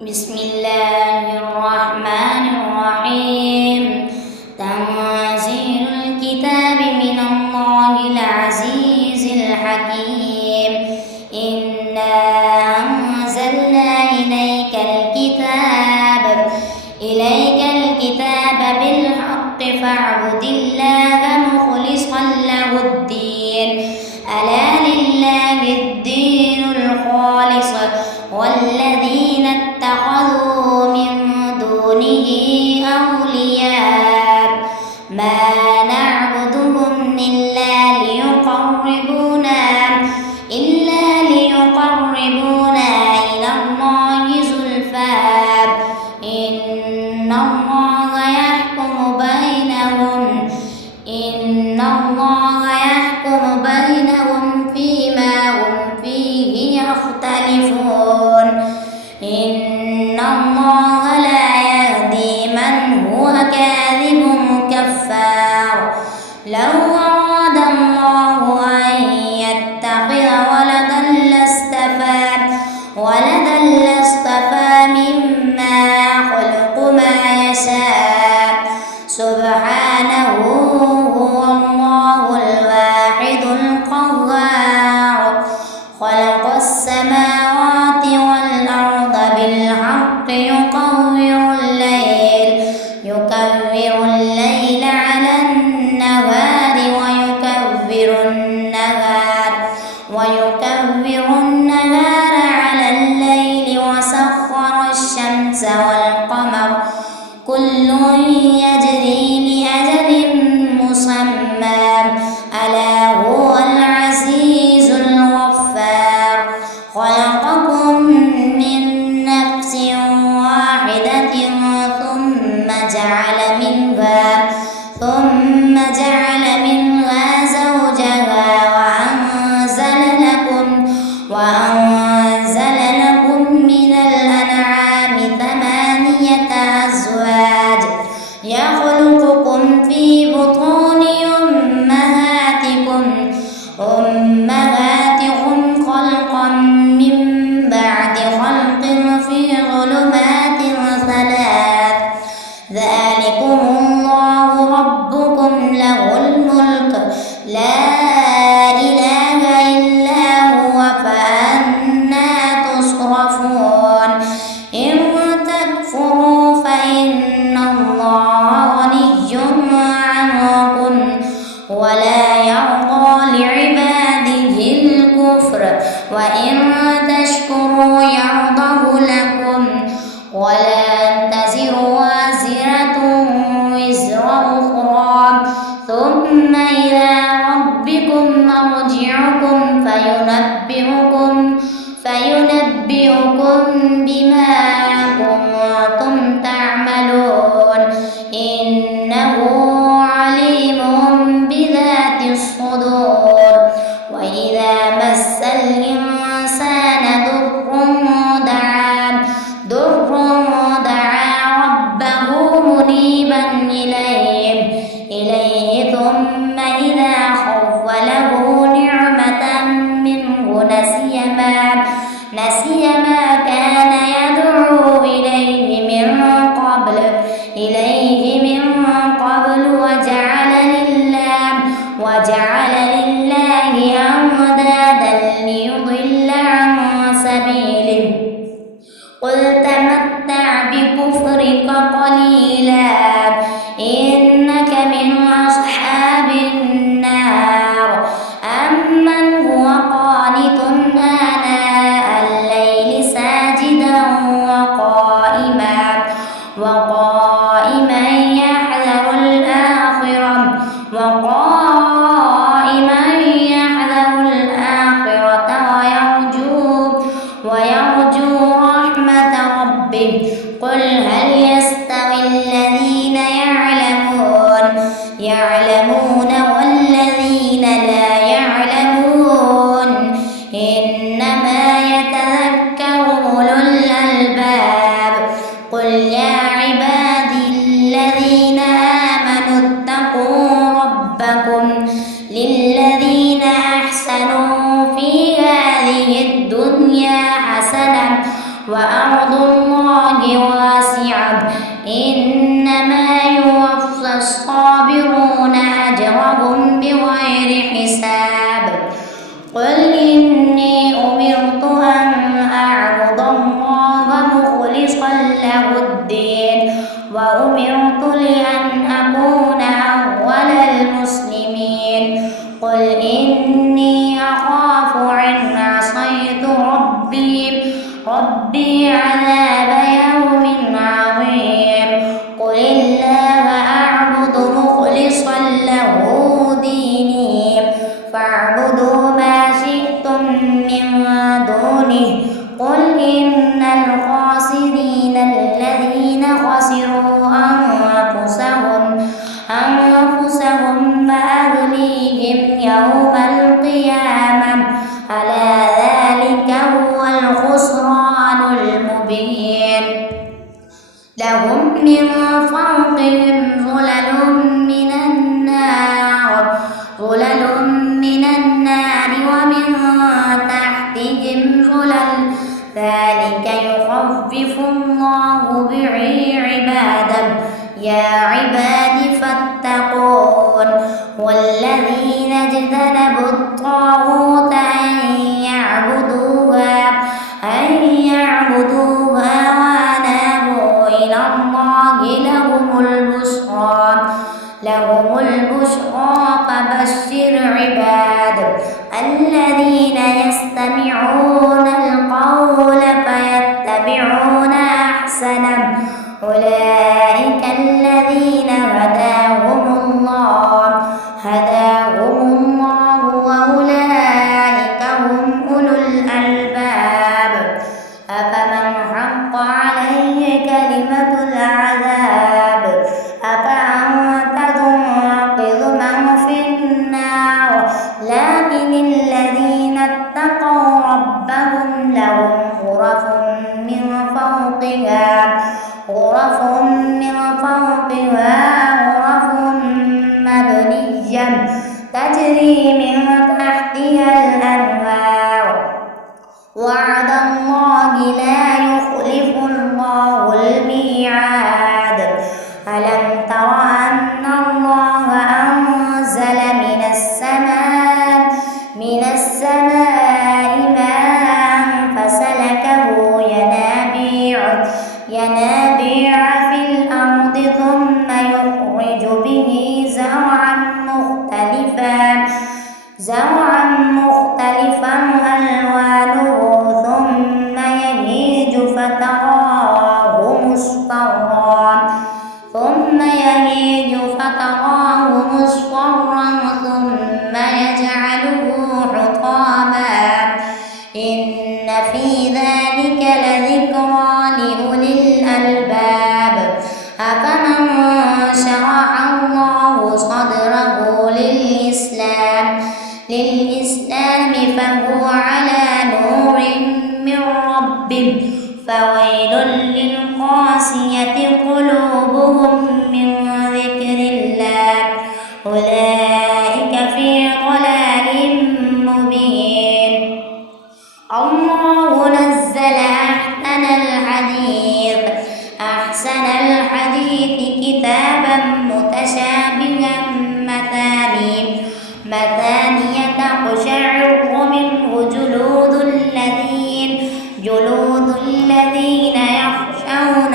بسم الله الرحمن الرحيم. تنزيل الكتاب من الله العزيز الحكيم. إنا أنزلنا إليك الكتاب بالحق فاعبد الله مخلصا له الدين. ألا لله الدين الخالص والذين اتخذوا من دونه أولياء ما نعبدهم إلا ليقربونا إلى الله زلفى إن الله يحكم بينهم فيما هم فيه يختلفون. إن الله لا يهدي من هو كاذب كفار. لو أراد الله أن يتخذ ولدا لاصطفى مما يخلق ما يشاء سبحانه هو الله الواحد القهار. خلق السماوات والأرض بالحق يكور الليل على النهار ويكور النهار على الليل وسخر الشمس والقمر كل يجري لأجل مسمى ألا هو العزيز الغفار. خلقكم من نفس واحدة ثم جعل منها زوجها وأنزل لكم من الأنعام 8 أزواج يخلقكم في بطون أمهاتكم خلقا من بعد خلق في ظلمات 3. ذلكم الله ربكم له الملك لا إله إلا هو فأنى تصرفون. إن تكفروا فإن الله غني عنكم ولا يرضى لعباده الكفر وإن تشكروا يرضه لكم ولا تزر وازرة وزر أخرى ثم إلى ربكم مرجعكم فينبئكم بما كنتم تعملون. إنه عليم بذات الصدور. وإذا مس الإنسان ضر دعا ربه منيبا إليه ثم إذا خوله نعمة منه نسي ما كان يدعو إليه من قبل وجعل لله أندادا ليضل عن سبيله. قل تمتع بكفرك قليلا إنك من أصحاب النار. أمن هو قانت آناء الليل ساجدا وقائما يحذر الآخرة ويرجو رحمة ربه. قل هل يستوي الذين يعلمون والذين لا يعلمون إنما يتذكر أولو الألباب. قل يا عبادي الذين آمنوا اتقوا ربكم للذين أحسنوا في هذه الدنيا حسنة وأرض الله وأمرت لأن أكون أول المسلمين قل إني أخاف إن عصيت ربي عذاب يوم عظيم قل الله أعبد مخلصا له ديني فاعبدوا ما شئتم من دونه قل إن الخاسرين الذين خسروا أنفسهم وأهليهم يوم القيامة ألا ذلك هو الخسران المبين لهم من فوقهم ظلل من النار ومن تحتهم ظلل ذلك يخفف الله به عباده يا عباد فاتقون والذين اجتنبوا الطاغوت أن يعبدوها وأنابوا إلى الله لهم البشرى فبشر عباد الذين يستمعون القول فيتبعون أحسنه أولئك الذين هداهم الله وأولئك هم أولو الألباب أفمن حق عليه كلمة العذاب أفأنت تنقذ من في النار لكن الذين اتقوا ربهم لهم غرف من فوقها غرف مبنية تجري من تحتها الأنهار وعد الله لا يخلف الله الميعاد ألم تر أن الله أنزل من السماء ماء فسلكه ينابيع في الأرض ثم يخرج به زرعا مختلفا ألوانه ثم يهيج فتراه مصفرا ثم يجعله حطاما إن في ذلك لذكرى لأولي الألباب أفمن شرح الله صدره للإسلام فهو على نور من ربه فويل للقاسية قلوبهم من ذكر الله أولئك في ضلال مبين الله نزل أحسن الحديث كتابا متشابها مثانية تقشعر منه جلود الذين يخشون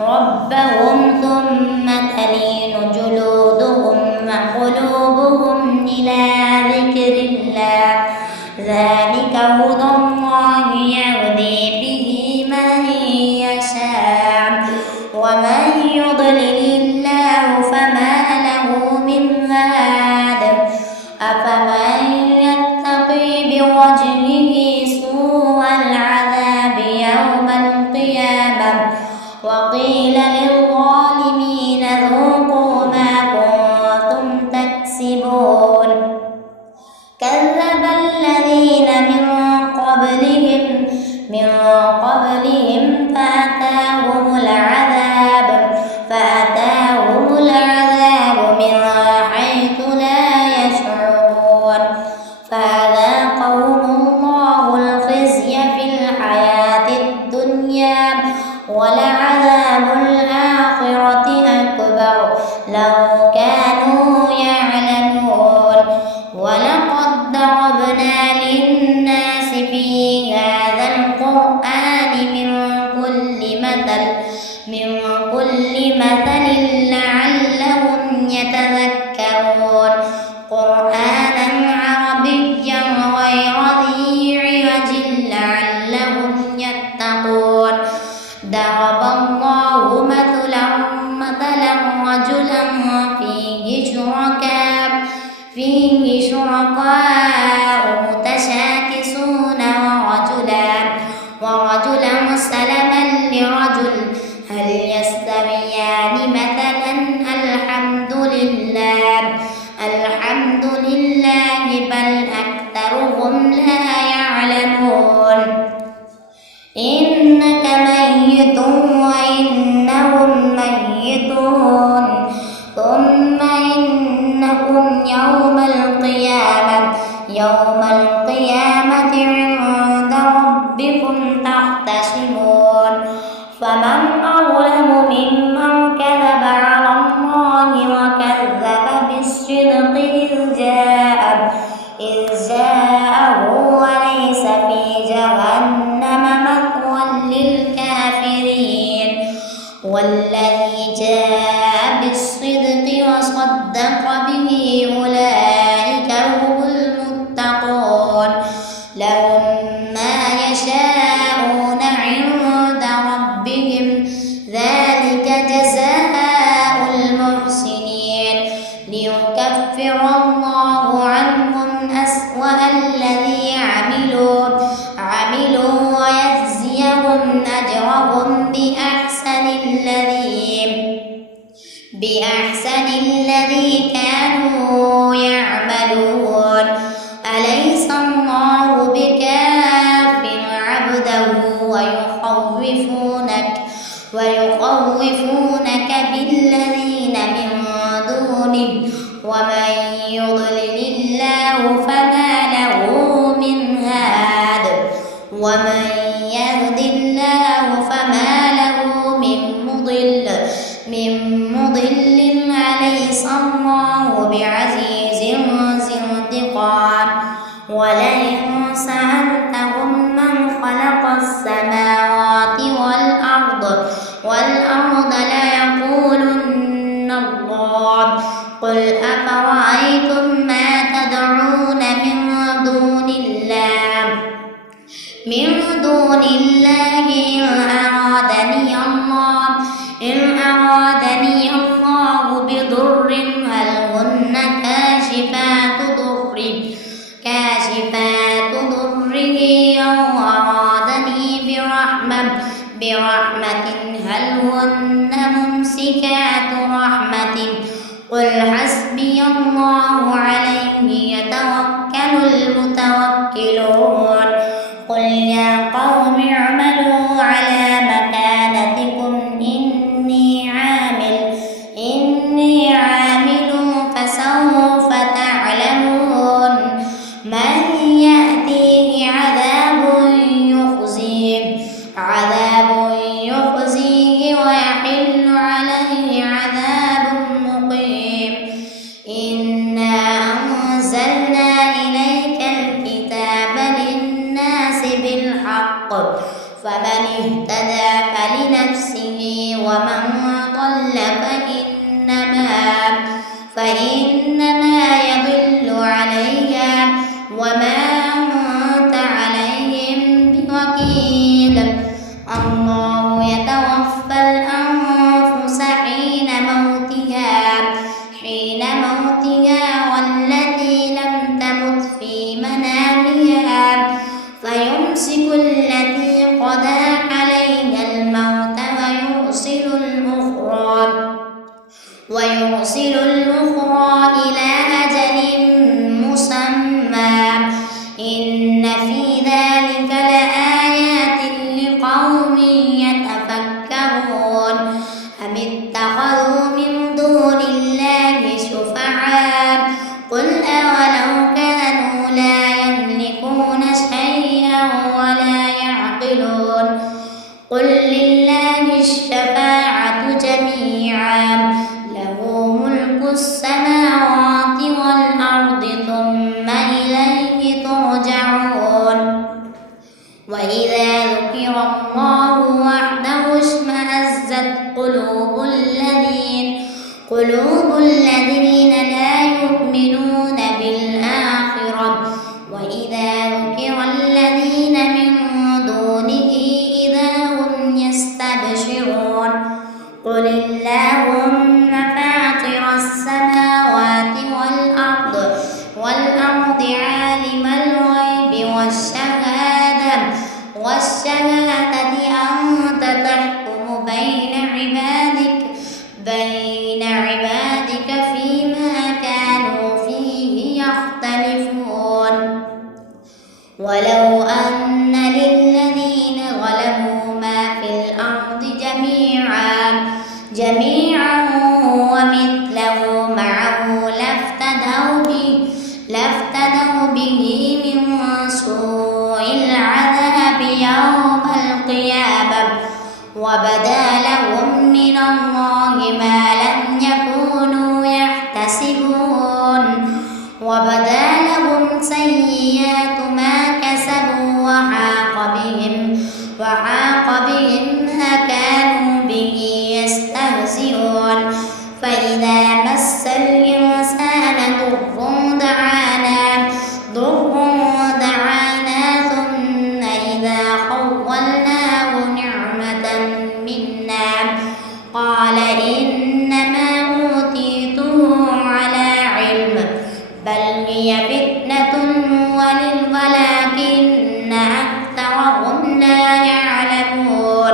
ربهم ثم تلين جلودهم وقلوبهم إلى ذكر الله ذلك هدى الله يهدي به من يشاء ومن يضلل الله فما له من هاد أفمن يتقي بوجهه سوء العذاب يوم القيامة وقيل للظالمين ذوقوا ما كنتم تكسبون كذب الذين من قبلهم فأتاهم العذاب من حيث لا يشعرون فأذاقهم الله الخزي في الحياة الدنيا ولعذاب الآخرة أكبر لو كانوا يعلمون ولقد ضربنا للناس في هذا القرآن من كل مثل ضرب الله مثلا رجلا فيه شركاء متشاكسون ورجلا سلما لرجل هل يستويان مثلا الحمد لله بل أكثرهم لا يعلمون إنك ميت وإنهم ميتون ثم إنكم يوم القيامة عند ربكم تختصمون فمن أظلم ممن كذب على الله وكذب بالصدق إذ جاءه وليس في جهنم مثوى للكافرين والذي جاء بالصدق وصدق به أولئك هم المتقون لهم ما يشاءون عند ربهم ذلك جزاء المحسنين ليكفر الله عنهم أسوأ الذي عملوا ويجزيهم أجرهم بأحسن الذي كانوا يعملون أليس الله بكاف عبده ويخوفونك بالذين من دونه ومن يضلل الله فما له من هاد ومن يهد الله فما له من مضل أليس الله بعزيز ذي انتقام ولئن سألتهم من خلق السماوات والأرض ليقولن الله قل أفرأيتم ما تدعون من دون الله إن أرادني الله بضر هل هن كاشفات ضره أو أرادني برحمة هل هن ممسكات رحمته قل حسبي الله عليه يتوكل المتوكلون قل يا قوم اعملوا على مكانتكم إني عامل فسوف تعلمون من يأتيه عذاب يخزيه ويحل عليه عذاب مقيم إنا أنزلنا إليك الكتاب للناس بالحق فمن اهتدى فلنفسه ومن ضل فإنما يضل عليها وما أنت عليهم بوكيل الله يتوفى الأنفس حين موتها والتي لم تمت في منامها فيمسك التي قضى عليها الموت ويرسل الأخرى إلى أجل مسمى إن في ذلك لآيات لقوم يتفكرون أم اتخذوا من دون الله شفعاء قل أولو كانوا لا يملكون شيئا ولا يعقلون قل لله الشفاعة جميعا له ملك السماوات والأرض ثم إليه ترجعون وإذا ذكر الله وحده اشمأزت قلوب الذين لا يؤمنون بالآخرة وإذا ذكر الذين من دونه إذا هم يستبشرون جميعا ومثله معه لافتدوا به من سوء العذاب يوم القيامة وبدا لهم من الله ما لم يكونوا يحتسبون وبدا لهم سيئات ما كسبوا وحاق بهم ما كانوا به يستهزئون فإذا مس الإنسان ضر دعانا ثم إذا خولناه نعمة منا قال إنما أوتيته على علم بل هي فتنة ولكن أكثرهم لا يعلمون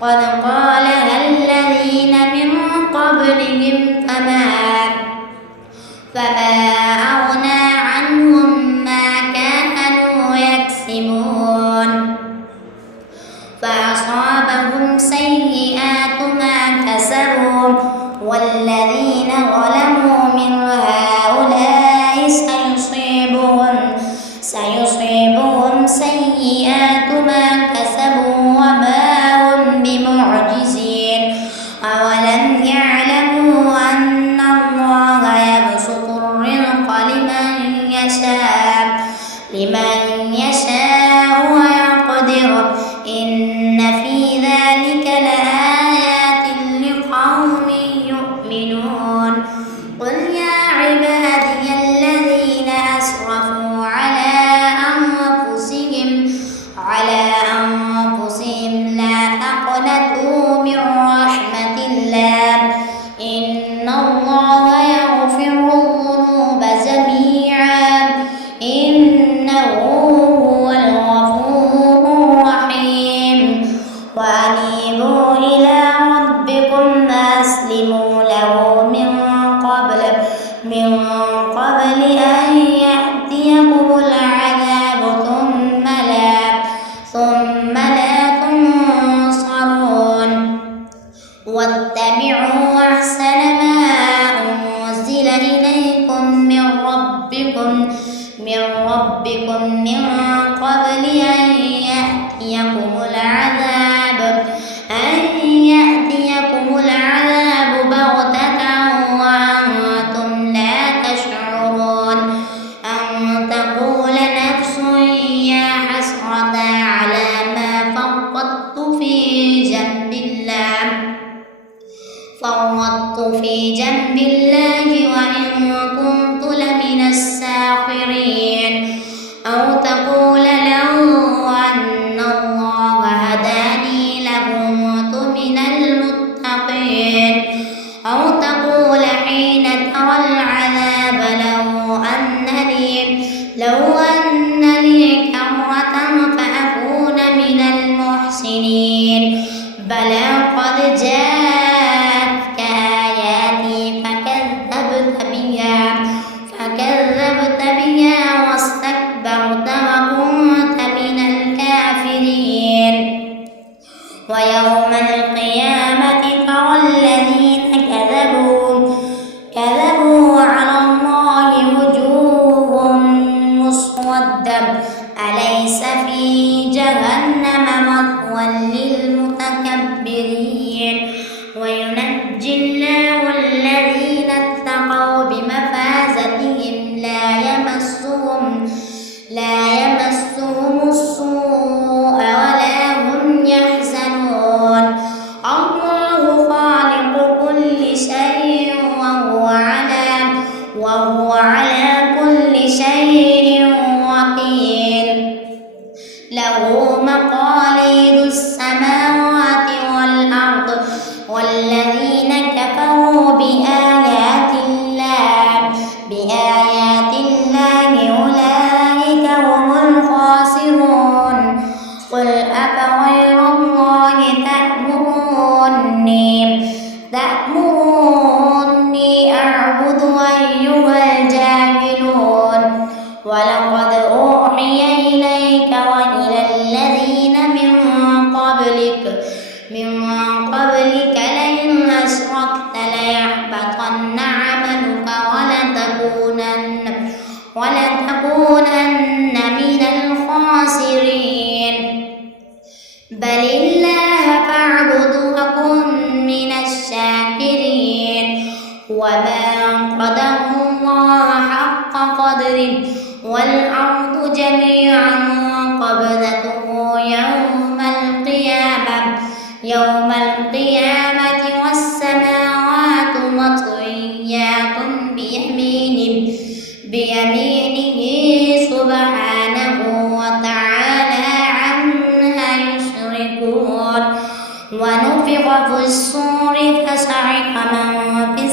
قد قالها الذين من قبلهم فما أغنى عنهم ما كانوا يكسبون فأصابهم سيئات ما كسبوا والذين ظلموا من هؤلاء سيصيبهم سيئات ما كسبوا وما هم بمعجزين أولم يعلموا أن الله يبسط الرزق لمن يشاء ويقدر إن في ذلك لآيات لقوم يؤمنون قل يا عبادي الذين أسرفوا على أنفسهم لا تقنطوا من رحمة الله إن الله يغفر الذنوب جميعا إنه هو الغفور الرحيم وأنيبوا إلى ربكم وأسلموا له من قبل أن يأتيكم العذاب ثم لا تنصرون واتبعوا أحسن ما أنزل إليكم من ربكم من قبل أن يأتيكم العذاب بغتة وأنتم لا تشعرون أن تقول نفس يا حسرة على ما فرطت في جنب الله وإن كنت لمن الساخرين أو تقول لو أن الله هداني لكنت من المتقين أو تقول حين ترى العذاب لو أن لي كرة فأكون من المحسنين بلى قد جاءتك آياتي فكذبت بها واستكبرت وكنت من الكافرين ويوم القيامة ترى الذين كذبوا على الله وجوههم مسودة أليس في جهنم مثوى للمتكبرين وينجي الله الذين اتقوا بمفازتهم لا يمسهم السوء ولا هم يحزنون الله خالق كل شيء وهو على كل شيء وكيل له مقاليد السماوات والأرض والذين كفروا بآيات الله أولئك هم الخاسرون قل أفغير الله تأمروني أعبد أيها الجاهلون ولقد أوحي إليك وإلى الذين من قبلك لئن الله فاعبد وكن من الشاكرين وما قدروا الله حق قدره والأرض جميعا قبضته يوم القيامة والسماوات مطويات بيمينه سبحانه وتعالى عما يشركون ونفخ في الصور فصعق من في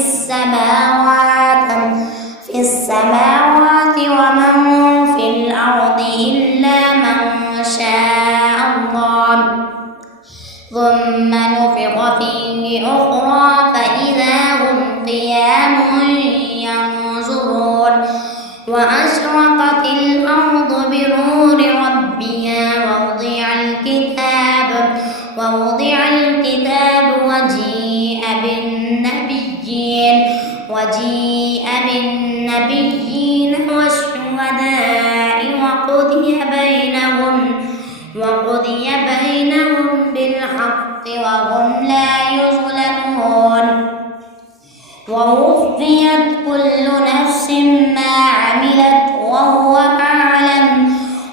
السماوات ومن في الأرض إلا من شاء الله ثم نفخ فيه أخرى فإذا هم قيام ينظرون وأشرقت الأرض بنور ربها ووضع الكتاب وجيء بالنبيين والشهداء وقضي بينهم بالحق وهم لا يظلمون ووفيت كل نفس ما عملت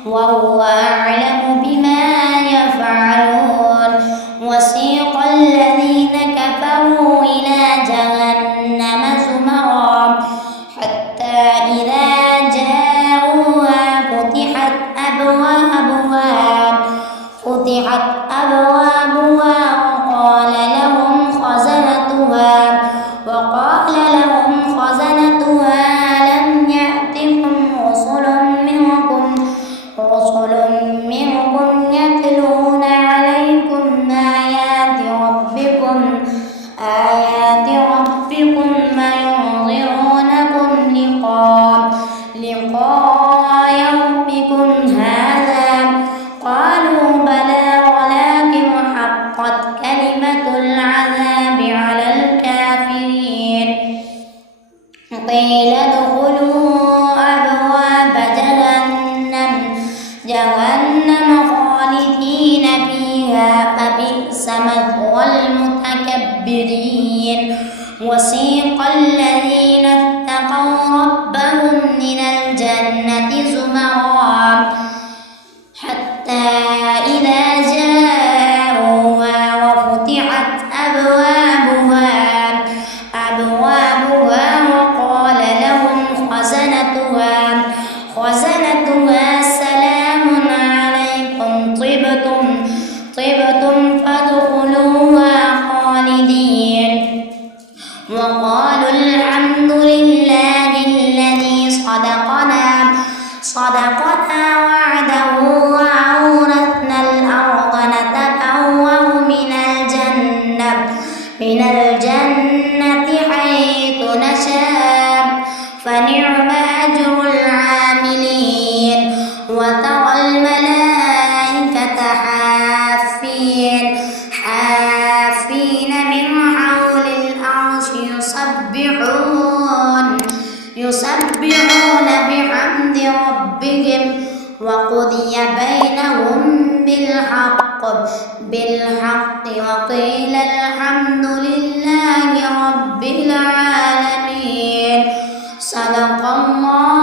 وهو أعلم بما يفعلون وسيق الذين كفروا إلى جهنم زمرا حتى إذا جاءوها فتحت أبوابها وقال لهم خزنتها ألم يأتكم رسل منكم يتلون عليكم آيات ربكم وينذرونكم لقاء يومكم هذا قالوا بلى ولكن حقت كلمة العذاب على الكافرين قيل ادخلوا أبواب جهنم خالدين فيها فبئس مثوى المتكبرين وسيق الذين اتقوا ربهم من الجنة زمرا حتى إذا جاءوها وفتحت أبوابها وقال لهم خزنتها سلام عليكم طبتم فادخلوها خالدين وقالوا الحمد لله الذي صدقنا وعده وأورثنا الأرض نتبوأ من الجنة حيث نشاء فنعم أجر العاملين وترى الملائكة حافين من حول العرش يسبحون بحمد ربهم وقضي بينهم بالحق وقيل الحمد لله رب العالمين صدق الله